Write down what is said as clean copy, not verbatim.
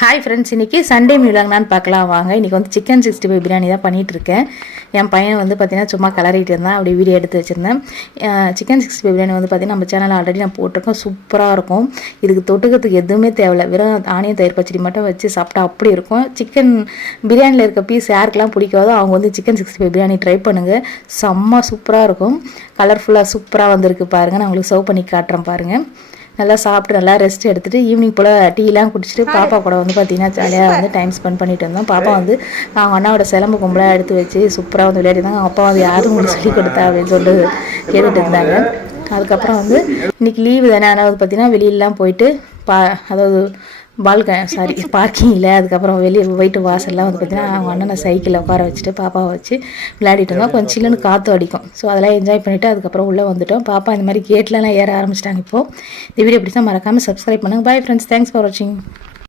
Hi friends, இன்றைக்கி Sunday மீலாங்கனான்னு பார்க்கலாம் வாங்க. இன்றைக்கி வந்து சிக்கன் 65 பிரியாணி தான் பண்ணிகிட்ருக்கேன். என் பையன் வந்து பார்த்திங்கன்னா சும்மா கலரிட்டு இருந்தான், அப்படி வீடியோ எடுத்து வச்சுருந்தேன். சிக்கன் 65 பிரியாணி வந்து பார்த்திங்கன்னா நம்ம சேனலில் ஆல்ரெடி நான் போட்டிருக்கேன். சூப்பராக இருக்கும். இதுக்கு தொட்டுக்கிறதுக்கு எதுவுமே தேவையில்லை, வெறும் ஆனியன் தயிர் பச்சடி மட்டும் வச்சு சாப்பிட்டா அப்படி இருக்கும். சிக்கன் பிரியாணியில் இருக்க பீஸ் யாருக்கெல்லாம் பிடிக்காதோ அவங்க வந்து சிக்கன் 65 பிரியாணி ட்ரை பண்ணுங்கள். செம்ம சூப்பராக இருக்கும். கலர்ஃபுல்லாக சூப்பராக வந்திருக்கு பாருங்கள். நான் உங்களுக்கு சர்வ் பண்ணி காட்டுறேன் பாருங்கள். நல்லா சாப்பிட்டு நல்லா ரெஸ்ட் எடுத்துகிட்டு ஈவினிங் போல் டீலாம் குடிச்சிட்டு பாப்பா கூட வந்து பார்த்திங்கன்னா ஜாலியாக வந்து டைம் ஸ்பெண்ட் பண்ணிட்டு இருந்தோம். பாப்பா வந்து அவங்க அண்ணாவோட சிலம்பு கும்பலாக எடுத்து வச்சு சூப்பராக வந்து விளையாடி இருந்தாங்க. அப்பா வந்து யாரும் உங்களுக்கு சொல்லி கொடுத்தா அப்படின்னு சொல்லிட்டு கேட்டுட்டு இருந்தாங்க. அதுக்கப்புறம் வந்து இன்றைக்கி லீவு தானே, ஆனால் வந்து பார்த்திங்கன்னா வெளியிலலாம் போயிட்டு அதாவது பார்க்கிங்கில் அதுக்கப்புறம் வெளியே போயிட்டு வாசல்லாம் வந்து பார்த்திங்கன்னா அவங்க அண்ணனை சைக்கிளில் உட்கார வச்சுட்டு பாப்பாவை வச்சு விளையாடிட்டு இருந்தோம். கொஞ்சம் சில்லுன்னு காற்று அடிக்கும். ஸோ அதெல்லாம் என்ஜாய் பண்ணிவிட்டு அதுக்கப்புறம் உள்ளே வந்துட்டோம். பாப்பா இந்த மாதிரி கேட்லலாம் ஏற ஆரம்பிச்சிட்டாங்க. இப்போது இந்த வீடியோ பிடிச்சா மறக்காமல் சப்ஸ்கிரைப் பண்ணுங்கள். பாய் ஃப்ரெண்ட்ஸ், தேங்க்ஸ் ஃபார் வாட்சிங்.